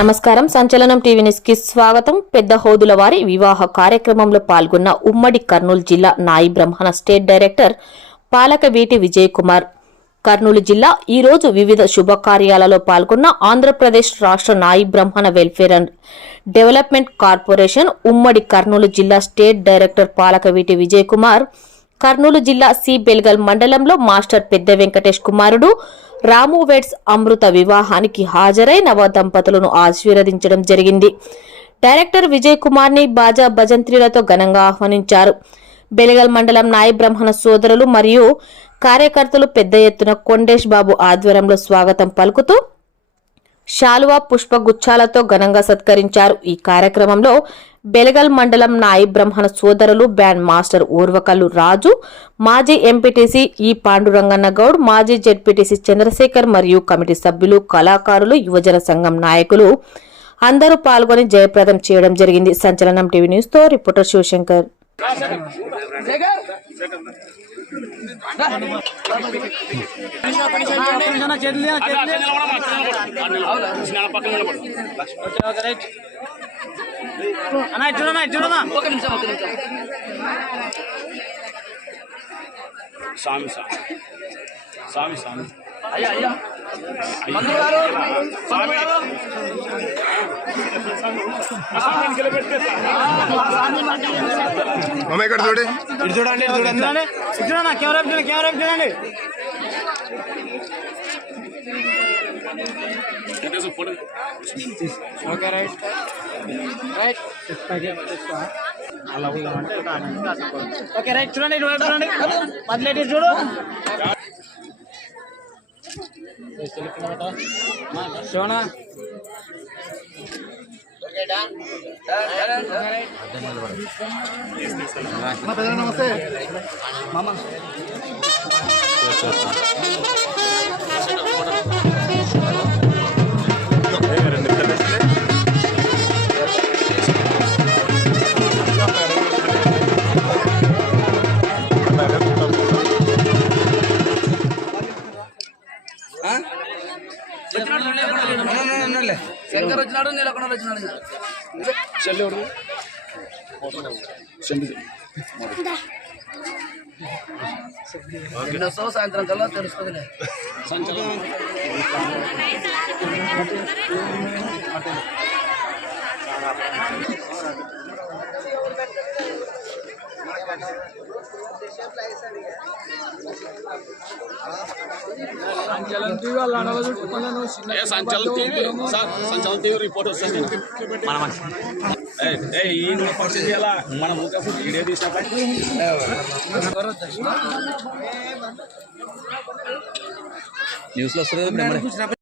నమస్కారం. సంచలనం TV news కి స్వాగతం. పెద్ద హోదుల వారి వివాహ కార్యక్రమంలో పాల్గొన్న ఉమ్మడి కర్నూలు జిల్లా నాయి బ్రహ్మణ స్టేట్ డైరెక్టర్ పాలకవీటి విజయ్ కుమార్. కర్నూలు జిల్లా ఈ రోజు వివిధ శుభకార్యాలలో పాల్గొన్న ఆంధ్రప్రదేశ్ రాష్ట్ర నాయి బ్రహ్మణ వెల్ఫేర్ అండ్ డెవలప్మెంట్ కార్పొరేషన్ ఉమ్మడి కర్నూలు జిల్లా స్టేట్ డైరెక్టర్ పాలకవీటి విజయ్ కుమార్ కర్నూలు జిల్లా సి బెల్గల్ మండలంలో మాస్టర్ పెద్ద వెంకటేష్ కుమారుడు రాము వెడ్స్ అమృత వివాహానికి హాజరై నవ దంపతులను ఆశీర్వదించడం జరిగింది. డైరెక్టర్ విజయ్ కుమార్ ని బాజా భజంత్రీలతో ఘనంగా ఆహ్వానించారు. బెల్గల్ మండలం నాయి బ్రహ్మణ సోదరులు మరియు కార్యకర్తలు పెద్ద ఎత్తున కొండేష్ బాబు ఆధ్వర్యంలో స్వాగతం పలుకుతూ శాలువా పుష్పగుచ్చాలతో ఘనంగా సత్కరించారు. ఈ కార్యక్రమంలో బెల్గల్ మండలం నాయి బ్రహ్మణ సోదరులు బ్యాండ్ మాస్టర్ ఊర్వకల్లు రాజు, మాజీ ఎంపీటీసీ ఈ పాండురంగన్న గౌడ్, మాజీ జెడ్పీటీసీ చంద్రశేఖర్ మరియు కమిటీ సభ్యులు, కళాకారులు, యువజన సంఘం నాయకులు అందరూ పాల్గొని జయప్రదం చేయడం జరిగింది. సంచలనం టీవీ న్యూస్ తో రిపోర్టర్ శివశంకర్. స్వామి స్వామి స్వామి అయ్యా అయ్యా మంత్రులు గారు ఇక్కడ చూడండి చూడండి చూడండి చూడండి కెమెరా చూడండి okay right right okay right చూడండి చూడండి పదిలేటి చూడు శివనా నమస్తే మామ శంకర్ వచ్చినాడు, నీలకొండ వచ్చినాడు. సాయంత్రం కల్లా తెలుస్తుందిలే. సంచలనం టీవీ రిపోర్ట్ వస్తుంది. మన వీడియో తీసినప్పుడు న్యూస్లో వస్తుంది.